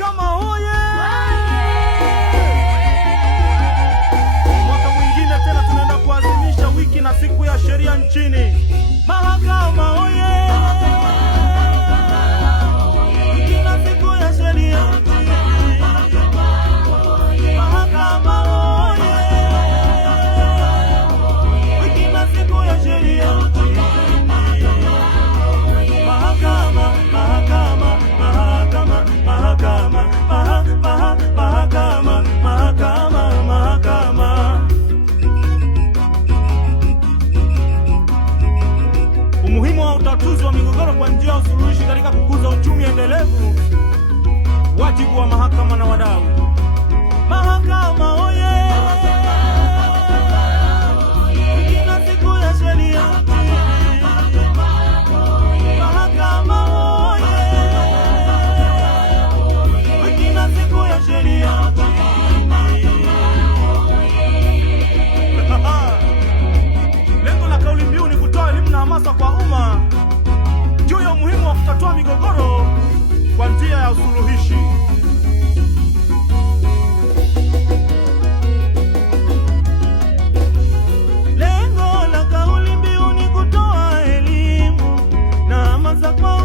Mahakama hoye! Mwaka mwingine tena tunaenda kuadhimisha wiki na siku ya sheria nchini. Mahakama hoye! Wiki na siku ya sheria nchini. Mahakama hoye! Wiki na siku ya sheria nchini. Mahakama, mahakama, mahakama, mahakama, mahakama, mahakama, mahakama. Umuhimu wa utatuzi wa migogoro kwa njia ya usuluhishi katika kukuza uchumi endelevu. Wajibu wa mahakama na wadau. Mahakama oye! Kila siku ya sheria. Mahakama oye! Kila siku ya sheria. Lengo la kauli mbiu ni kutoa elimu na hamasa kwa umma juu ya umuhimu wa kutatua migogoro kwa njia ya usuluhishi. Lengo la kauli mbiu ni kutoa elimu na hamasa kwa